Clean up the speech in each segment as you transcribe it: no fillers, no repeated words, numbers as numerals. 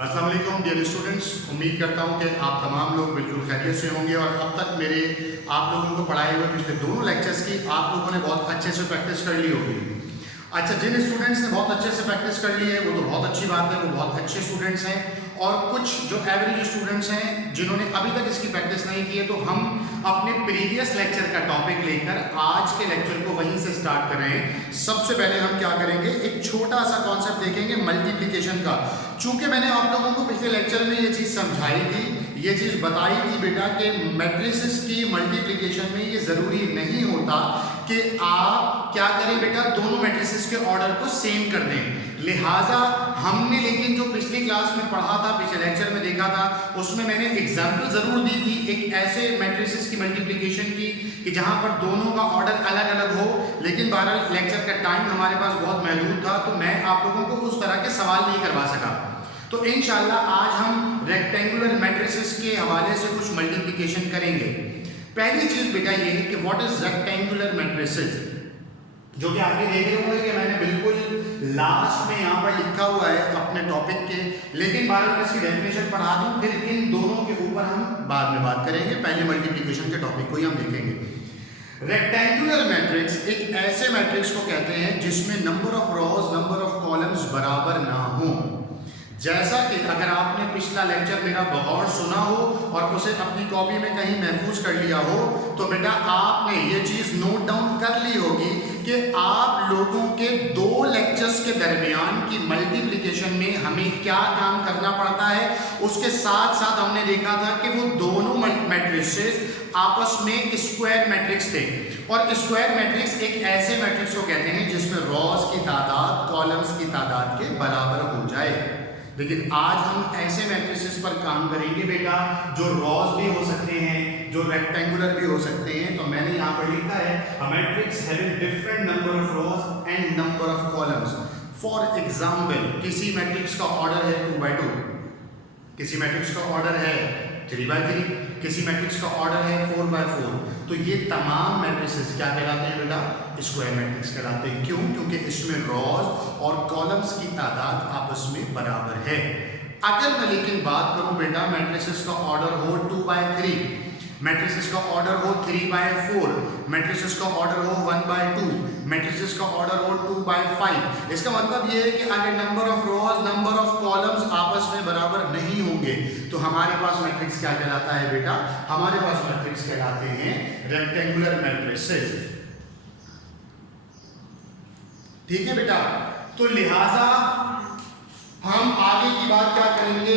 अस्सलाम वालेकुम dear students, उम्मीद करता हूं कि आप तमाम लोग बिल्कुल खैरियत से होंगे और अब तक मेरे आप लोगों को पढ़ाए हुए पिछले दोनों लेक्चर्स की आप लोगों ने बहुत अच्छे से प्रैक्टिस कर ली होगी। अच्छा, जिन स्टूडेंट्स ने बहुत अच्छे से प्रैक्टिस कर ली है वो तो बहुत अच्छी बात है, वो बहुत अच्छे स्टूडेंट्स हैं। और कुछ जो एवरेज स्टूडेंट्स हैं जिन्होंने अभी तक इसकी प्रैक्टिस नहीं की है, तो हम अपने प्रीवियस लेक्चर का टॉपिक लेकर आज के लेक्चर को वहीं से स्टार्ट कर रहे हैं। सबसे पहले हम क्या करेंगे, एक छोटा सा कॉन्सेप्ट देखेंगे मल्टीप्लिकेशन का। चूंकि मैंने आप लोगों को पिछले लेक्चर में ये चीज़ समझाई थी, ये चीज़ बताई थी बेटा कि मैट्रिसेस की मल्टीप्लिकेशन में ये ज़रूरी नहीं होता कि आप क्या करें बेटा, दोनों मैट्रिसेस के ऑर्डर को सेम कर दें। लिहाजा हमने लेकिन जो पिछली क्लास में पढ़ा था, पिछले लेक्चर में देखा था, उसमें मैंने एग्जाम्पल ज़रूर दी थी एक ऐसे मैट्रिसेस की मल्टीप्लिकेशन की कि जहाँ पर दोनों का ऑर्डर अलग अलग हो। लेकिन बहरहाल लेक्चर का टाइम हमारे पास बहुत महदूद था, तो मैं आप लोगों को उस तरह के सवाल नहीं करवा सका। तो इंशाल्लाह आज हम रेक्टेंगुलर मैट्रिसेस के हवाले से कुछ मल्टीप्लिकेशन करेंगे। पहली चीज बेटा ये है कि व्हाट इज रेक्टेंगुलर मैट्रिसेस, जो कि आगे देख रहे होंगे कि मैंने बिल्कुल लास्ट में यहाँ पर लिखा हुआ है अपने टॉपिक के, लेकिन बाद में इसकी डेफिनेशन पढ़ा दूं, फिर इन दोनों के ऊपर हम बाद में बात करेंगे। पहले मल्टीप्लिकेशन के टॉपिक को ही हम देखेंगे। रेक्टेंगुलर मैट्रिक्स एक ऐसे मैट्रिक्स को कहते हैं जिसमें number of rose number of columns बराबर ना हो। जैसा कि अगर आपने पिछला लेक्चर मेरा बगौर सुना हो और उसे अपनी कॉपी में कहीं महफूज कर लिया हो, तो बेटा आपने ये चीज़ नोट डाउन कर ली होगी कि आप लोगों के दो लेक्चर्स के दरमियान की मल्टीप्लिकेशन में हमें क्या काम करना पड़ता है। उसके साथ साथ हमने देखा था कि वो दोनों मैट्रिसेस आपस में स्क्वायर मैट्रिक्स थे, और स्क्वायर मैट्रिक्स एक ऐसे मैट्रिक्स को कहते हैं जिसमें रोज की तादाद कॉलम्स की तादाद के बराबर हो जाए। लेकिन आज हम ऐसे मैट्रिसेस पर काम करेंगे बेटा जो रोज भी हो सकते हैं, जो रेक्टेंगुलर भी हो सकते हैं। तो मैंने यहाँ पर लिखा है a matrix having different number of rose and number of columns. For example, किसी मैट्रिक्स का ऑर्डर है 2/2, किसी मैट्रिक्स का ऑर्डर है 3/3, किसी मैट्रिक्स का ऑर्डर है 4/4। तो ये तमाम मैट्रिसेस क्या कहलाते हैं बेटा, स्क्वायर मैट्रिक्स कहलाते हैं। क्यों? क्योंकि इसमें रोज और कॉलम्स की तादाद आपस में बराबर है। अगर मैं लेकिन बात करूं बेटा मैट्रिसेस का ऑर्डर हो 2/3, मैट्रिसेस का ऑर्डर हो 3/4, मैट्रिसेस का ऑर्डर हो 1/2, मैट्रिसेस का ऑर्डर हो 2/5, इसका मतलब ये है कि अगर number of rose number of columns आपस में बराबर नहीं होंगे तो हमारे पास मैट्रिक्स क्या कहलाता है बेटा, हमारे पास मैट्रिक्स कहलाते हैं रेक्टेंगुलर मैट्रिसेस। ठीक है बेटा, तो लिहाजा हम आगे की बात क्या करेंगे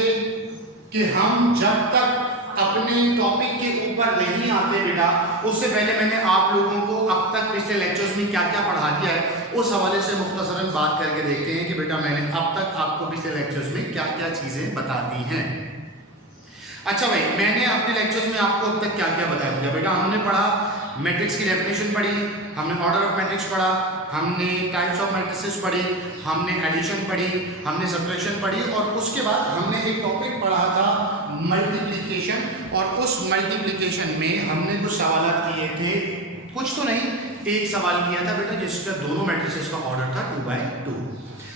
कि हम जब तक अपने टॉपिक के ऊपर नहीं आते बेटा, उससे पहले मैंने आप लोगों को अब तक पिछले लेक्चर्स में क्या क्या पढ़ा दिया है उस हवाले से मुख्तसरन बात करके देखते हैं कि बेटा मैंने अब तक आपको पिछले लेक्चर्स में क्या क्या चीजें बता दी हैं। अच्छा भाई, मैंने अपने लेक्चर्स में आपको अब तक क्या क्या बता दिया बेटा। हमने पढ़ा मैट्रिक्स की डेफिनेशन पढ़ी, हमने ऑर्डर ऑफ मैट्रिक्स पढ़ा, हमने टाइप्स ऑफ मैट्रिसेस पढ़ी, हमने एडिशन पढ़ी, हमने सब्ट्रैक्शन पढ़ी, और उसके बाद हमने एक टॉपिक पढ़ा था मल्टीप्लिकेशन। और उस मल्टीप्लिकेशन में हमने कुछ सवाल किए थे, कुछ तो नहीं, एक सवाल किया था बेटा जिसका दोनों मैट्रिसेस का ऑर्डर था 2/2।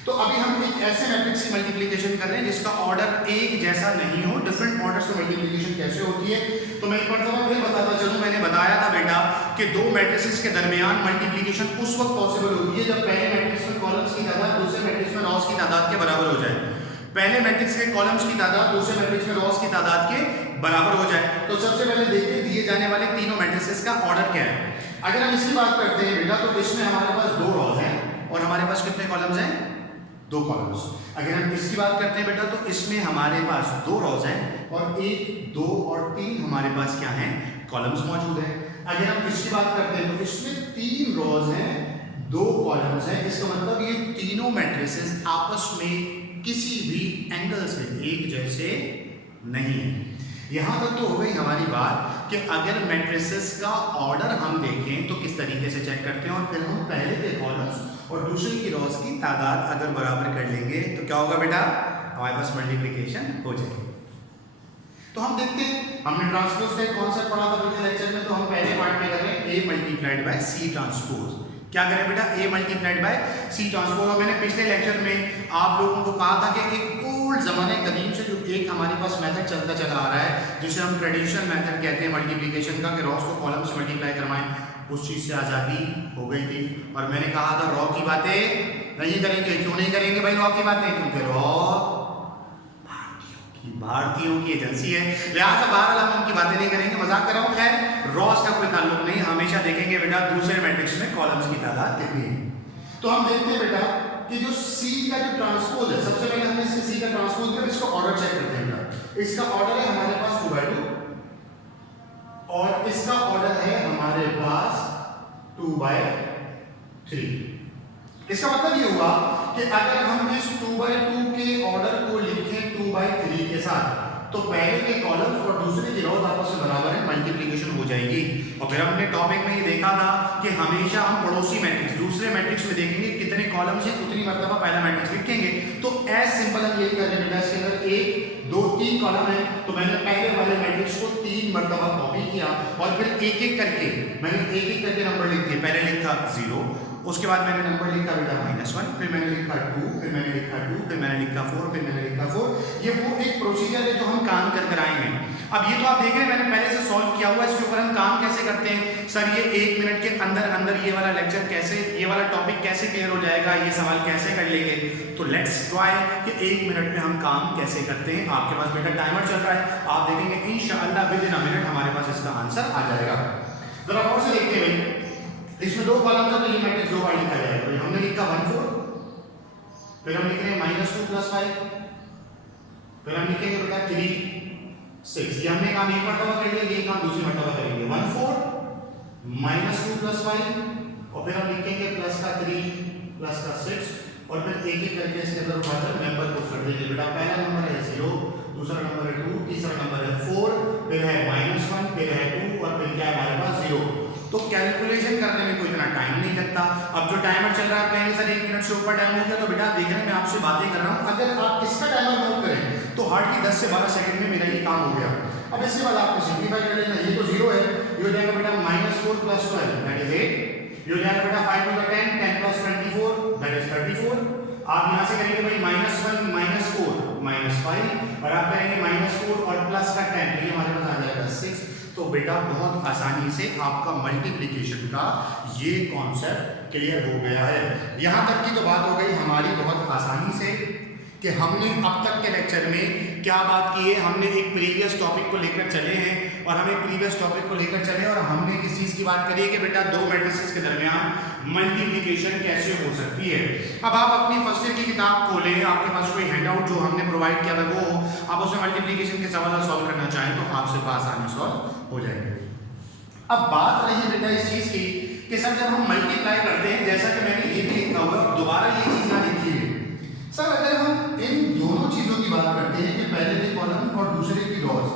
तो अभी हम एक ऐसे मैट्रिक्स की मल्टीप्लिकेशन कर रहे हैं जिसका ऑर्डर एक जैसा नहीं हो, डिफरेंट ऑर्डर्स में मल्टीप्लिकेशन कैसे होती है। तो मैं एक मरतबा फिर बताता चलूं, मैंने बताया था बेटा कि दो मैट्रिसेस के दरमियान मल्टीप्लिकेशन उस वक्त पॉसिबल होती है जब पहले मैट्रिक्स में कॉलम्स की तादाद दूसरे मैट्रिक्स में रोज की तादाद के बराबर हो जाए। पहले मैट्रिक्स में कॉलम्स की तादाद दूसरे मैट्रिक्स में रोज की तादाद के बराबर हो जाए। तो सबसे पहले देखते हैं दिए जाने वाले तीनों मैट्रिसेस का ऑर्डर क्या है। अगर हम इसकी बात करते हैं बेटा, तो इसमें हमारे पास 2 रोज हैं और हमारे पास कितने कॉलम्स हैं, 2 कॉलम्स। अगर हम इसकी बात करते हैं बेटा, तो इसमें हमारे पास 2 रोज हैं और 1, 2 और 3 हमारे पास क्या हैं, कॉलम्स मौजूद हैं। अगर हम इसकी बात करते हैं तो इसमें 3 रोज हैं, 2 कॉलम्स हैं। इसका मतलब ये तीनों मैट्रिसेस आपस में किसी भी एंगल से एक जैसे नहीं है। यहां तक तो हो गई हमारी बात कि अगर मैट्रिसेस का ऑर्डर हम देखें तो किस तरीके से चेक करते हैं, और फिर हम पहले के कॉलम्स और दूसरे की रोज की तादाद अगर बराबर कर लेंगे तो क्या होगा बेटा, हमारे पास मल्टीप्लिकेशन हो जाएगी। तो हम देखते हैं, हमने ट्रांसपोज का एक कॉन्सेप्ट पढ़ा था पिछले लेक्चर में, तो हम पहले पार्ट में कर रहे हैं A × C ट्रांसपोज। क्या करें बेटा, A multiplied by C transpose. और मैंने पिछले लेक्चर में आप लोगों को कहा था कि एक ओल्ड जमाने कदीम से जो एक हमारे पास मेथड चलता चला आ रहा है जिसे हम ट्रेडिशनल मेथड कहते हैं मल्टीप्लिकेशन का, कि रॉस को कॉलम से मल्टीप्लाई करवाएं, उस चीज से आजादी हो गई थी। और मैंने कहा था रॉ की बातें नहीं करेंगे। क्यों नहीं करेंगे भाई रॉ की बातें? क्योंकि रॉ भारतीयों की एजेंसी है, लिहाजा बहरहाल हम उनकी बातें नहीं करेंगे, मजाक कर रहा हूं। खैर रॉस का कोई ताल्लुक नहीं, हमेशा देखेंगे बेटा दूसरे मैट्रिक्स में कॉलम्स की तादाद कितनी है। तो हम देखते हैं बेटा कि जो C का जो ट्रांसपोज है, सबसे पहले हमने इसके C का ट्रांसपोज किया, इसका ऑर्डर चेक करते हैं बेटा। इसका ऑर्डर है हमारे पास 2/2 और इसका ऑर्डर है हमारे पास 2/3। इसका मतलब ये हुआ कि अगर हम इस 2/2 के ऑर्डर को लिखें 2/3 के साथ, तो पहले के कॉलम्स और दूसरे की रोज आपस में बराबर है, मल्टीप्लिकेशन हो जाएगी। और फिर हमने टॉपिक में ये देखा था कि हमेशा हम पड़ोसी मैट्रिक्स दूसरे मैट्रिक्स में देखेंगे कितने कॉलम्स हैं, उतनी मर्तबा पहला मैट्रिक्स लिखेंगे। तो एज सिंपल हम यही कर रहे हैं बेटा, इसके अंदर 1 2 3 कॉलम है, तो मैंने पहले वाले मैट्रिक्स को 3 मर्तबा कॉपी किया और फिर एक एक करके मैंने एक एक करके नंबर लिख दिए। पहले लिखा 0, उसके बाद मैंने नंबर लिखा बेटा -1, फिर मैंने लिखा 2, फिर मैंने लिखा 2, फिर मैंने लिखा 4, फिर मैंने लिखा 4। ये वो एक प्रोसीजर है जो हम काम कर आएंगे। अब ये तो आप देख रहे हैं मैंने पहले से सॉल्व किया हुआ है, इसके ऊपर हम काम कैसे करते हैं सर, ये 1 मिनट के अंदर अंदर ये वाला लेक्चर कैसे, ये वाला टॉपिक कैसे क्लियर हो जाएगा, ये सवाल कैसे कर लेंगे। तो लेट्स ट्राई कि 1 मिनट में हम काम कैसे करते हैं। आपके पास बेटा टाइमर चल रहा है, आप देखेंगे इंशाअल्लाह विद इन अ मिनट हमारे पास इसका आंसर आ जाएगा। जरा और से देखते हैं, इसमें 2 कॉलम है तो ये मैट्रिक्स 2 बार लिखा जाएगा। हमने लिखा 1 4, फिर हम लिख रहे हैं -2 + 5, फिर हम लिखेंगे बेटा 3 6। ये हमने काम एक मर्तबा कर लिया, ये काम दूसरी मर्तबा करेंगे। 1 4 -2 + 5 और फिर हम लिखेंगे प्लस का 3 प्लस का 6 और फिर एक एक करके इसके अंदर उठाकर नंबर पुट कर देंगे बेटा। पहला नंबर है 0, दूसरा नंबर है 2, तीसरा नंबर है 4, फिर है -1, फिर है 2 और फिर क्या है हमारे पास 0। तो कैलकुलेशन करने में कोई इतना टाइम नहीं लगता। अब जो टाइमर चल रहा है आप कहेंगे सर 1 मिनट से ऊपर टाइम हो गया, तो बेटा देख रहे हैं मैं आपसे बातें कर रहा हूं, अगर आप इसका टाइमर नोट करें तो हार्डली 10 से 12 सेकंड में मेरा ये काम हो गया। अब इसके बाद आपको सिंपलीफाई कर लेना, ये तो 0 है, ये हो जाएगा बेटा -4 + 12 दैट इज 8, ये हो जाएगा बेटा 5 × 10 10 + 24 दैट इज 34। आप यहां से करेंगे भाई -1 -4 -5 और आप करेंगे -4 और प्लस का 10, ये हमारे पास आ जाएगा 6। तो बेटा बहुत आसानी से आपका मल्टीप्लिकेशन का ये कॉन्सेप्ट क्लियर हो गया है। यहां तक की तो बात हो गई हमारी बहुत आसानी से कि हमने अब तक के लेक्चर में क्या बात की है। हमने एक प्रीवियस टॉपिक को लेकर चले हैं और हम एक प्रीवियस टॉपिक को लेकर चले और हमने किस चीज़ की बात करी है कि बेटा 2 मैट्रिसेस के दरमियान मल्टीप्लिकेशन कैसे हो सकती है। अब आप अपनी फर्स्ट ईयर की किताब खोलें, आपके पास कोई हैंडआउट जो हमने प्रोवाइड किया था वो आप उसमें मल्टीप्लिकेशन के सवाल सॉल्व करना चाहें तो आपसे आसानी सॉल्व हो जाएंगे। अब बात रही बेटा इस चीज़ की कि सर जब हम मल्टीप्लाई करते हैं, जैसा कि मैंने ये भी लिखा हुआ है और दोबारा ये चीज़ ना लिखी है सर, अगर हम इन दोनों चीजों की बात करते हैं कि पहले के कॉलम और दूसरे की रॉज,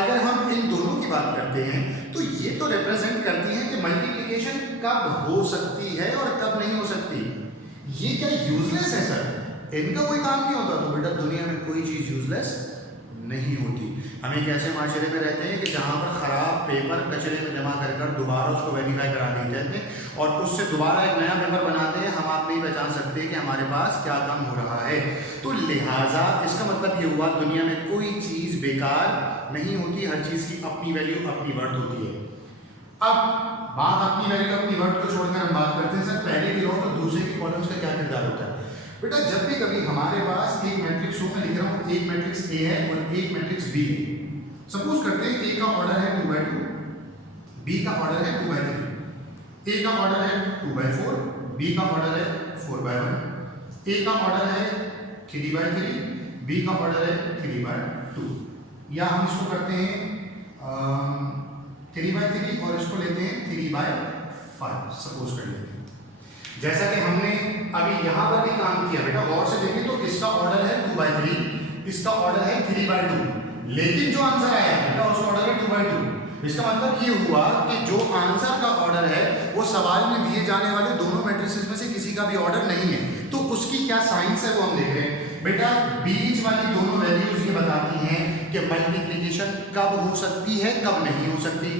अगर हम इन दोनों की बात करते हैं तो ये तो रिप्रेजेंट करती है कि मल्टीप्लिकेशन कब हो सकती है और कब नहीं हो सकती। ये क्या यूजलेस है सर? इनका कोई काम नहीं होता? तो बेटा दुनिया में कोई चीज यूजलेस नहीं होती। हम एक ऐसे माशरे में रहते हैं कि जहाँ पर ख़राब पेपर कचरे में जमा कर दोबारा उसको वेरीफाई करा दिए जाते हैं और उससे दोबारा एक नया पेपर बनाते हैं। हम आप नहीं पहचान सकते कि हमारे पास क्या काम हो रहा है। तो लिहाजा इसका मतलब ये हुआ दुनिया में कोई चीज़ बेकार नहीं होती, हर चीज़ की अपनी वैल्यू अपनी वर्थ होती है। अब बात अपनी वैल्यू अपनी वर्थ को छोड़कर हम बात करते हैं सर पहले की रो और दूसरे की कॉलम्स का क्या किरदार होता है। बेटा जब भी कभी हमारे पास एक मैट्रिक्स हो, मैं लिख रहा हूँ एक मैट्रिक्स ए है और एक मैट्रिक्स बी है। सपोज करते हैं ए का ऑर्डर है 2/2, बी का ऑर्डर है 2/3, ए का ऑर्डर है 2/4, बी का ऑर्डर है 4/1, ए का ऑर्डर है 3/3, बी का ऑर्डर है 3/2। या हम इसको करते हैं 3/3 और इसको लेते हैं 3/5 सपोज कर लेते हैं। जैसा कि हमने अभी यहाँ पर भी काम किया बेटा, गौर से देखें तो इसका ऑर्डर है 2/3, इसका ऑर्डर है 3/2, लेकिन जो आंसर आया बेटा उसका ऑर्डर है 2/2। इसका मतलब ये हुआ कि जो आंसर का ऑर्डर है वो सवाल में दिए जाने वाले दोनों मैट्रिसेस में से किसी का भी ऑर्डर नहीं है। तो उसकी क्या साइंस है वो हम देख रहे हैं। बेटा बीच वाली दोनों वैल्यूज ये बताती हैं कि मल्टीप्लिकेशन कब हो सकती है कब नहीं हो सकती।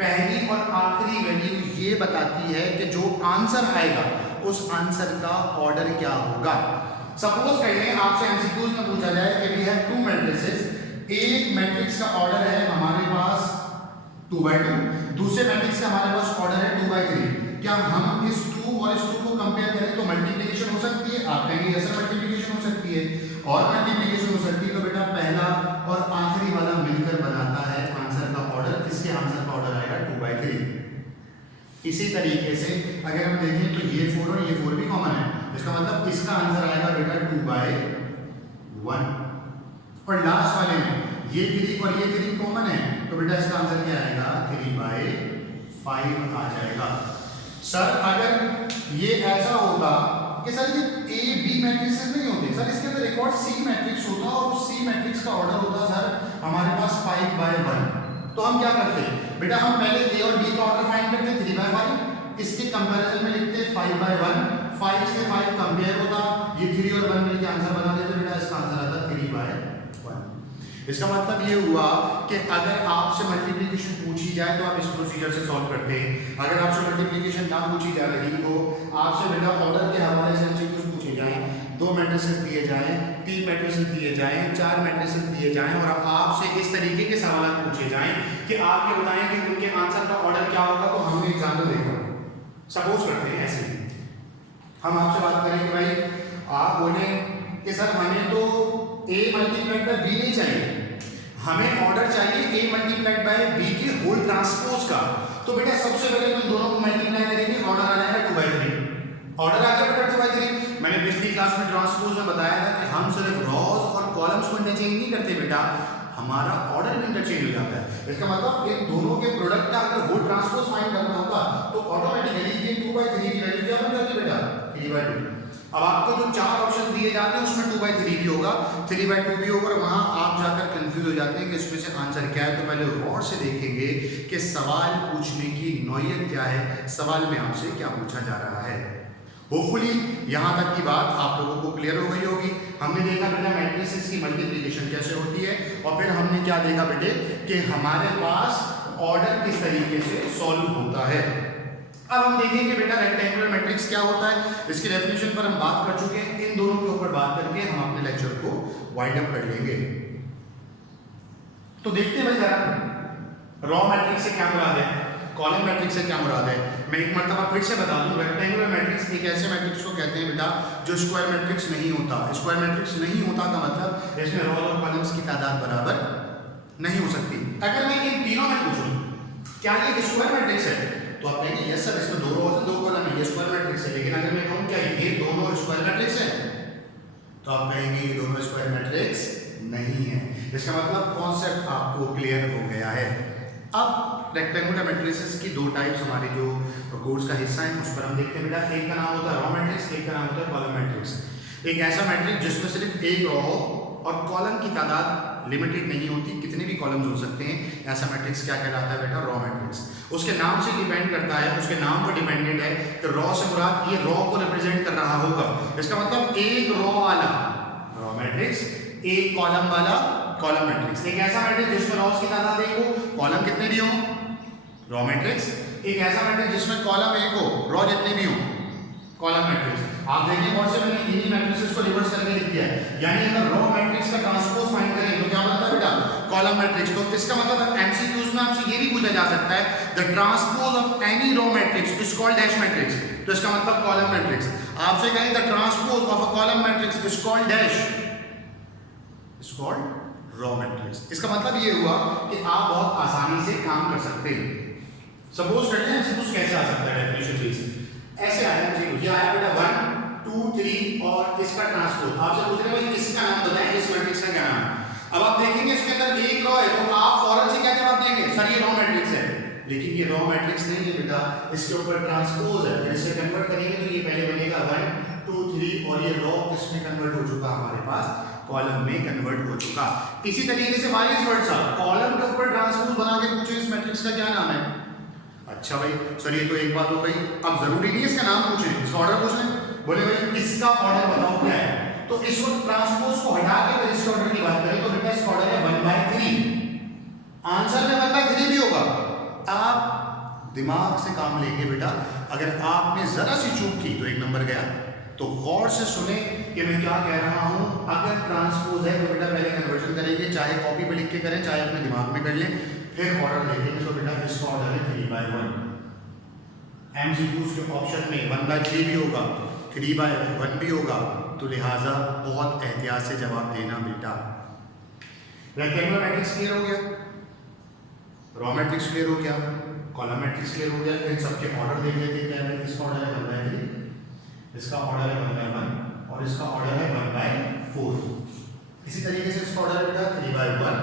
पहली और आखिरी वैल्यू ये बताती है कि जो आंसर आएगा उस आंसर का ऑर्डर क्या होगा। सपोज कर लें आपसे एमसीक्यूज में पूछा जाए कि वी हैव टू मैट्रिसेस, एक मैट्रिक्स का ऑर्डर है हमारे पास 2/2, दूसरे मैट्रिक्स का हमारे पास ऑर्डर है 2/3। क्या हम इस 2 और इस 2 को कंपेयर करें तो मल्टीप्लिकेशन हो सकती है? आप कहेंगे ऐसा मल्टीप्लिकेशन हो सकती है और मल्टीप्लिकेशन हो सकती है। तो बेटा पहला और आखिरी वाला मिलकर बनाता है आंसर का ऑर्डर। इसके आंसर का ऑर्डर आएगा 2/3। इसी तरीके से अगर हम देखें तो ये 4 और ये 4 भी कॉमन है, इसका मतलब इसका आंसर आएगा बेटा 2/1। और लास्ट वाले में ये 3 और ये 3 कॉमन है, तो बेटा इसका आंसर क्या आएगा 3/5 आ जाएगा। सर अगर ये ऐसा होता कि सर ये ए बी मैट्रिक्स नहीं होते सर, इसके अंदर एक और सी मैट्रिक्स होता और उस सी मैट्रिक्स का ऑर्डर होता सर हमारे पास 5/1, तो हम क्या करते बेटा, हम पहले ए और बी का ऑर्डर फाइंड करते 3/5, इसके कंपैरिजन में लिखते 5/1, 5 से 5 कंपेयर होता, ये 3 और 1 मिलकर आंसर बना देते, बेटा इसका आंसर आता 3/1। इसका मतलब ये हुआ कि अगर आपसे मल्टीप्लिकेशन पूछी जाए तो आप इस प्रोसीजर से सॉल्व करते हैं। अगर आपसे मल्टीप्लिकेशन ना पूछी जा रही हो, आपसे बेटा ऑर्डर के हवाले से एमसीक्यूज पूछे जाएं, 2 मैट्रिसेस दिए जाएं, 3 मैट्रिसेस दिए जाएं, 4 मैट्रिसेस दिए जाएं और आपसे इस तरीके के सवाल पूछे जाएं कि आप ये बताएं कि उनके आंसर का ऑर्डर क्या होगा, तो हमने एग्जाम्पल देखा। सपोज करते हैं ऐसे हम आपसे बात करें कि भाई आप बोले कि सर हमें तो a मल्टीप्लाइड बाय b नहीं चाहिए, हमें ऑर्डर चाहिए a मल्टीप्लाइड बाय b के होल ट्रांसपोज का। तो बेटा सबसे पहले तो दोनों को मल्टीप्लाई करेंगे, ऑर्डर आ जाएगा 2/3। ऑर्डर आ जाएगा बेटा 2/3। मैंने पिछली क्लास में ट्रांसपोज में बताया था कि हम सिर्फ रॉज और कॉलम्स को इंटरचेंज नहीं करते बेटा, हमारा ऑर्डर भी इंटरचेंज हो जाता है। इसका मतलब इन दोनों के प्रोडक्ट का अगर होल ट्रांसपोज फाइंड करना होगा तो ऑटोमेटिकली ये 2/3 की वैल्यू क्या बन जाती है बेटा 3/2। अब आपको जो 4 ऑप्शन दिए जाते हैं उसमें 2/3 भी होगा, 3/2 भी होगा, और वहां आप जाकर कंफ्यूज हो जाते हैं कि इसमें से आंसर क्या है। तो पहले गौर से देखेंगे कि सवाल पूछने की नौयत क्या है, सवाल में आपसे क्या पूछा जा रहा है। होपफुली यहां तक की बात आप लोगों को क्लियर हो गई होगी। हमने देखा बेटा मैट्रिसेस की मल्टीप्लिकेशन कैसे होती है, और फिर हमने क्या देखा बेटे कि हमारे पास ऑर्डर किस तरीके से सॉल्व होता है। अब हम देखेंगे बेटा रेक्टेंगुलर मैट्रिक्स क्या होता है, इसकी डेफिनेशन पर हम बात कर चुके हैं। इन दोनों के ऊपर बात करके हम अपने लेक्चर को वाइंड अप कर लेंगे। तो देखते हैं भाई जरा रॉ मैट्रिक्स से क्या मुराद है, कॉलम मैट्रिक्स से क्या मुराद है। मैं एक मरतबा फिर से बता दूं, रेक्टेंगुलर मैट्रिक्स एक ऐसे मैट्रिक्स को कहते हैं बेटा जो स्क्वायर मैट्रिक्स नहीं होता। स्क्वायर मैट्रिक्स नहीं होता का मतलब इसमें रॉ और कॉलम्स की तादाद बराबर नहीं हो सकती। अगर मैं इन तीनों में पूछूं क्या ये स्क्वायर मैट्रिक्स है, तो आप कहेंगे यस सर इसमें 2 रॉ और 2 कॉलम है, ये स्क्वायर मैट्रिक्स है। लेकिन अगर मैं कहूं क्या ये दोनों स्क्वायर मैट्रिक्स है, तो आप कहेंगे ये दोनों स्क्वायर मैट्रिक्स नहीं है। इसका मतलब कॉन्सेप्ट आपको क्लियर हो गया है। अब रेक्टेंगुलर मैट्रिसेस की 2 टाइप्स हमारे जो कोर्स का हिस्सा है उस पर हम देखते हैं बेटा। एक का नाम होता है रॉ मैट्रिक्स, एक का नाम होता है कॉलम मैट्रिक्स। एक ऐसा मैट्रिक्स जिसमें सिर्फ एक रॉ हो और कॉलम की तादाद लिमिटेड नहीं होती, कितने भी कॉलम्स हो सकते हैं, ऐसा मैट्रिक्स क्या कहलाता है बेटा रॉ मैट्रिक्स। उसके नाम से डिपेंड करता है, उसके नाम पर डिपेंडेंट है कि रॉ से मुराद ये रॉ को रिप्रेजेंट कर रहा होगा। इसका मतलब एक रॉ वाला रॉ मैट्रिक्स, एक कॉलम वाला कॉलम मैट्रिक्स। एक ऐसा मैट्रिक्स जिसमें रॉस की तादाद 1 हो, कॉलम कितने भी हो, रॉ मैट्रिक्स। एक ऐसा मैट्रिक्स जिसमें कॉलम 1 हो, रॉ जितने भी हो, कॉलम मैट्रिक्स। आप देखिए कौन से मैंने इन्हीं मैट्रिसेस को रिवर्स करके लिख दिया है, यानी अगर रॉ मैट्रिक्स का ट्रांसपोज फाइंड करें तो क्या बनता है बेटा कॉलम मैट्रिक्स। तो इसका मतलब एमसीक्यूज में आपसे ये भी पूछा जा सकता है the transpose of any raw matrix is called dash matrix, तो इसका मतलब कॉलम मैट्रिक्स। आपसे कहें the transpose of a column matrix is called dash, is called raw matrix. इसका मतलब ये हुआ कि आप बहुत आसानी से काम कर सकते हैं। सपोज करते हैं सपोज कैसे आ सकता है डेफिनेशन बेस ऐसे आया, ठीक है, आया बेटा 1 2 3 और इसका ट्रांसपोज। आपसे पूछ रहे हैं भाई इसका नाम बताएं, इस मैट्रिक्स का क्या नाम है। अब आप देखेंगे इसके अंदर एक रॉ है तो आप फौरन से क्या जवाब देंगे, सर ये रॉ मैट्रिक्स है। लेकिन ये रॉ मैट्रिक्स नहीं है बेटा, इसके ऊपर ट्रांसपोज है। इसे कन्वर्ट करेंगे तो ये पहले बनेगा 1 2 3 और ये रॉ किसमें कन्वर्ट हो चुका, हमारे पास कॉलम में कन्वर्ट हो चुका। इसी तरीके से वाइस वर्सा, कॉलम के ऊपर ट्रांसपोज बना के पूछे इस मैट्रिक्स का क्या नाम है। अच्छा भाई सर ये तो एक बात हो गई, अब जरूरी नहीं है इसका नाम पूछें, इसका ऑर्डर पूछ लें। बोले भाई इसका ऑर्डर बताओ क्या है, तो इस वक्त ट्रांसपोज को हटा के अगर इसके ऑर्डर की बात करें तो बेटा इसका ऑर्डर है 1/3। आंसर में 1/3 भी होगा। आप दिमाग से काम लेंगे बेटा। अगर आपने ज़रा सी चूक की तो 1 नंबर गया। तो गौर से सुने कि मैं क्या कह रहा हूँ। अगर ट्रांसपोज है तो बेटा पहले कन्वर्जन करेंगे, चाहे कॉपी पे लिख के करें चाहे अपने दिमाग में कर लें, फिर ऑर्डर देखेंगे। तो बेटा इसका ऑर्डर है 3/1। MCQs के ऑप्शन में 1/3 भी होगा, 3/1 भी होगा, तो लिहाजा बहुत एहतियात से जवाब देना बेटा। रेक्टेंगुलर मैट्रिक्स क्लियर हो गया, रॉ मैट्रिक्स क्लियर हो गया, कॉलम मैट्रिक्स क्लियर हो गया। इन सबके ऑर्डर देख लेते हैं। क्या है? इसका ऑर्डर है 1/3, इसका ऑर्डर है 1/1 और इसका ऑर्डर है 1/4। इसी तरीके से इसका ऑर्डर है बेटा 3/1,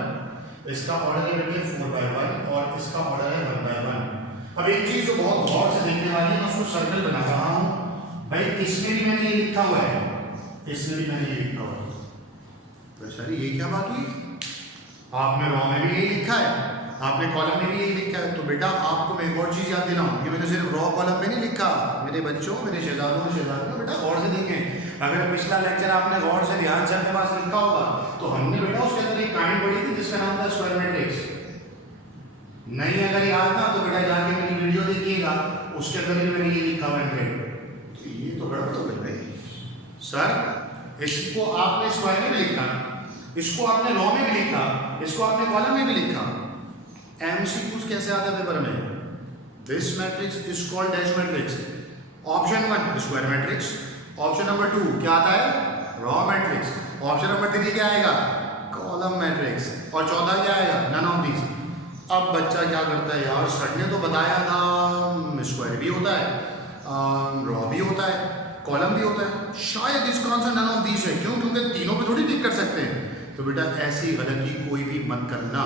इसका ऑर्डर है बेटा 4/1 और इसका ऑर्डर है 1/1। अब एक चीज जो बहुत गौर से देखने वाली है, मैं उसको सर्कल बना रहा हूं भाई। इसमें भी मैंने ये लिखा हुआ है, इसमें भी मैंने ये लिखा हुआ है। तो सर ये क्या बात हुई? आपने रॉ में भी यही लिखा है, आपने कॉलम में भी यही लिखा है। तो बेटा आपको मैं एक और चीज याद दिलाऊं कि मैंने सिर्फ रॉ कॉलम में नहीं लिखा। मेरे बच्चों, मेरे शहजादों और शहजादियों, बेटा गौर से देखें। अगर पिछला लेक्चर आपने गौर से ध्यान से अपने पास लिखा होगा तो हमने बेटा उसके अंदर एक काइंड पढ़ी थी जिसका नाम था स्क्वायर मैट्रिक्स। नहीं अगर याद था तो बेटा जाके मेरी वीडियो देखिएगा, उसके अंदर भी मैंने ये लिखा हुआ है। तो ये तो गड़बड़ हो गई भाई। सर इसको आपने स्क्वायर में भी लिखा, इसको आपने रॉ में भी लिखा, इसको आपने कॉलम में भी लिखा। MCQs कैसे आता है पेपर में? This matrix is called dash matrix. Option 1 square matrix, option number 2 क्या आता है? रॉ मैट्रिक्स, ऑप्शन नंबर 3 क्या आएगा? कॉलम मैट्रिक्स, और चौथा क्या आएगा? None of these. अब बच्चा क्या करता है यार, सर ने तो बताया था स्क्वायर भी होता है, रॉ भी होता है, कॉलम भी होता है, शायद इसका आंसर नन ऑफ दीज है। क्यों? क्योंकि तीनों पे थोड़ी टिक कर सकते हैं। तो बेटा ऐसी गलती कोई भी मत करना।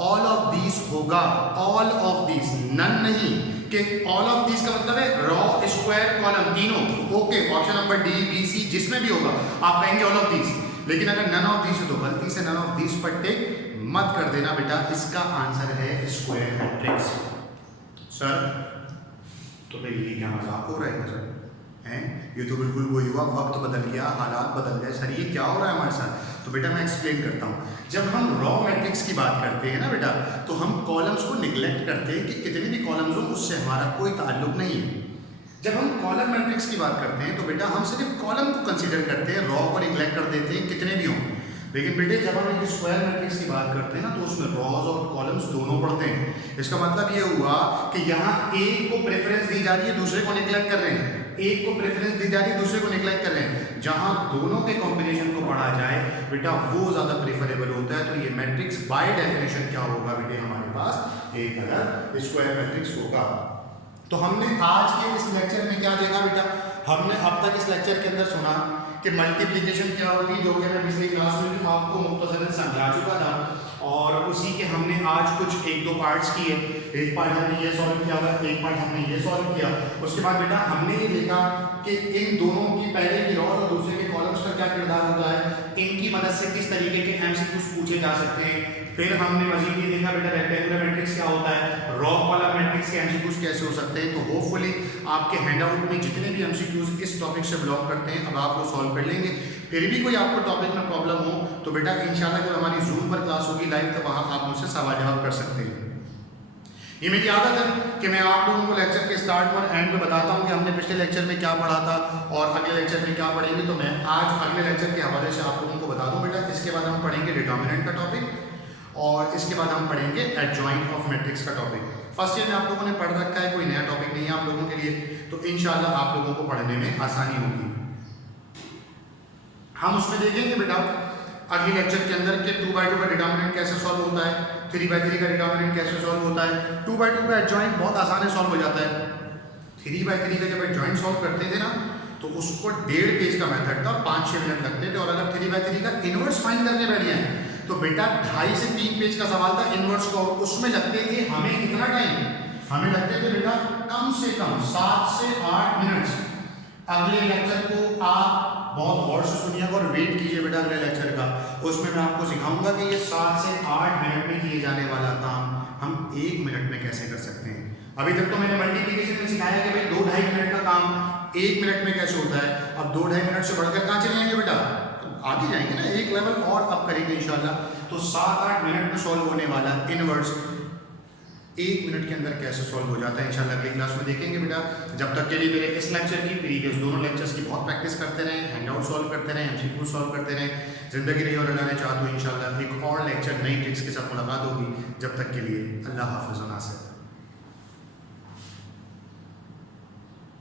ऑल ऑफ दीज होगा, ऑल ऑफ दीज, नन नहीं। कि ऑल ऑफ दीज का मतलब है रॉ, स्क्वायर, कॉलम तीनों। Okay, option number D, B, C जिसमें भी होगा आप कहेंगे ऑल ऑफ दीज। लेकिन अगर नन ऑफ दीज हो तो गलती से नन ऑफ दीज पर टिक मत कर देना बेटा। इसका आंसर है स्क्वायर मैट्रिक्स। सर तो भाई ये क्या मजाक हो रहा है सर? हैं? ये तो बिल्कुल वही हुआ, वक्त बदल गया, हालात बदल गए। सर ये क्या हो रहा है हमारे साथ? तो बेटा मैं एक्सप्लेन करता हूँ। जब हम रॉ मैट्रिक्स की बात करते हैं ना बेटा, तो हम कॉलम्स को निगलेक्ट करते हैं कि कितने भी कॉलम्स हो उससे हमारा कोई ताल्लुक नहीं है। जब हम कॉलम मैट्रिक्स की बात करते हैं तो बेटा हम सिर्फ कॉलम को कंसीडर करते हैं, रॉ को निगलेक्ट कर देते हैं कितने भी हों। लेकिन बेटे जब हम एक स्क्वायर मैट्रिक्स की बात करते हैं ना तो उसमें रॉज और कॉलम्स दोनों पढ़ते हैं। इसका मतलब ये हुआ कि यहाँ एक को प्रेफरेंस दी जा रही है, दूसरे को निगलेक्ट कर रहे हैं। एक को प्रेफरेंस दी जा रही है, दूसरे को निगलेक्ट कर रहे हैं। जहाँ दोनों के कॉम्बिनेशन को पढ़ा जाए बेटा वो ज़्यादा प्रेफरेबल होता है। तो ये मैट्रिक्स बाय डेफिनेशन क्या होगा बेटे? हमारे पास एक अलग स्क्वायर मैट्रिक्स होगा। तो हमने आज के इस लेक्चर में क्या देखा बेटा? हमने अब तक इस लेक्चर के अंदर सुना कि मल्टीप्लिकेशन क्या होती है, जो कि मैं पिछली क्लास में भी आपको मुख्तसरन समझा चुका था। और उसी के हमने आज कुछ 1-2 पार्ट्स किए। एक पार्ट हमने ये सॉल्व किया था, एक पार्ट हमने ये सॉल्व किया। उसके बाद बेटा हमने ये देखा कि इन दोनों की, पहले की रॉ और दूसरे के कॉलम्स का क्या किरदार होता है, इनकी मदद से किस तरीके के MCQs पूछे जा सकते हैं। फिर हमने मजीद ये देखा बेटा रेक्टेंगुलर मैट्रिक्स क्या होता है, रॉ कॉलम मैट्रिक्स के MCQs कैसे हो सकते हैं। तो होपफुली आपके हैंडआउट में जितने भी MCQs इस टॉपिक से बिलोंग करते हैं अब आप वो सॉल्व कर लेंगे। फिर भी कोई आपको टॉपिक में प्रॉब्लम हो तो बेटा इंशाल्लाह जब हमारी जूम पर क्लास होगी लाइव तो वहाँ आप मुझसे सवाल जवाब कर सकते हैं। ये मेरी आदत है कि मैं आप लोगों को लेक्चर के स्टार्ट और एंड में बताता हूँ कि हमने पिछले लेक्चर में क्या पढ़ा था और अगले लेक्चर में क्या पढ़ेंगे। तो मैं आज अगले लेक्चर के हवाले से आप लोगों को बता दूँ बेटा। इसके बाद हम पढ़ेंगे डिटर्मिनेंट का टॉपिक और इसके बाद हम पढ़ेंगे एडजॉइंट ऑफ मैट्रिक्स का टॉपिक। फर्स्ट ईयर में आप लोगों ने पढ़ रखा है, कोई नया टॉपिक नहीं है आप लोगों के लिए, तो इंशाल्लाह आप लोगों को पढ़ने में आसानी होगी। हम उसमें देखेंगे बेटा अगले लेक्चर के अंदर कि 2/2 का डिटर्मिनेंट कैसे सॉल्व होता है, 3/3 का डिटर्मिनेंट कैसे सॉल्व होता है। 2/2 का एडजॉइंट बहुत आसान है, सॉल्व हो जाता है। 3/3 का जब एडजॉइंट सॉल्व करते थे ना तो उसको 1.5 पेज का मेथड था, 5-6 मिनट लगते थे। और अगर 3/3 का इनवर्स फाइंड करने बैठ जाए तो बेटा 2.5 से 3 पेज का सवाल था इनवर्स का, उसमें लगते थे हमें कितना टाइम, हमें लगते थे बेटा कम से कम 7 से 8 मिनट। अगले लेक्चर को आप बहुत गौर से सुनिएगा और वेट कीजिए बेटा अगले लेक्चर का। उसमें मैं आपको सिखाऊंगा कि ये 7 से 8 मिनट में किए जाने वाला काम हम 1 मिनट में कैसे कर सकते हैं। अभी तक तो मैंने मल्टीप्लिकेशन में सिखाया कि भाई 2-2.5 मिनट का काम 1 मिनट में कैसे होता है। अब 2-2.5 मिनट से बढ़कर कहाँ चले जाएंगे बेटा? आगे जाएंगे ना, एक लेवल और अब करेंगे इंशाल्लाह। तो 7-8 मिनट में सॉल्व होने वाला इनवर्स 1 मिनट के अंदर कैसे सॉल्व हो जाता है इंशाल्लाह अगली क्लास में देखेंगे बेटा। जब तक के लिए मेरे इस लेक्चर की प्रीवियस दोनों लेक्चर्स की बहुत प्रैक्टिस करते रहें, हैंड आउट सॉल्व करते रहें, MCQ सॉल्व करते रहें। ज़िंदगी रही और अल्लाह ने चाहा तो इंशाल्लाह एक और लेक्चर नई ट्रिक्स के साथ मुलाकात होगी। जब तक के लिए अल्लाह हाफ़िज़ व नासिर।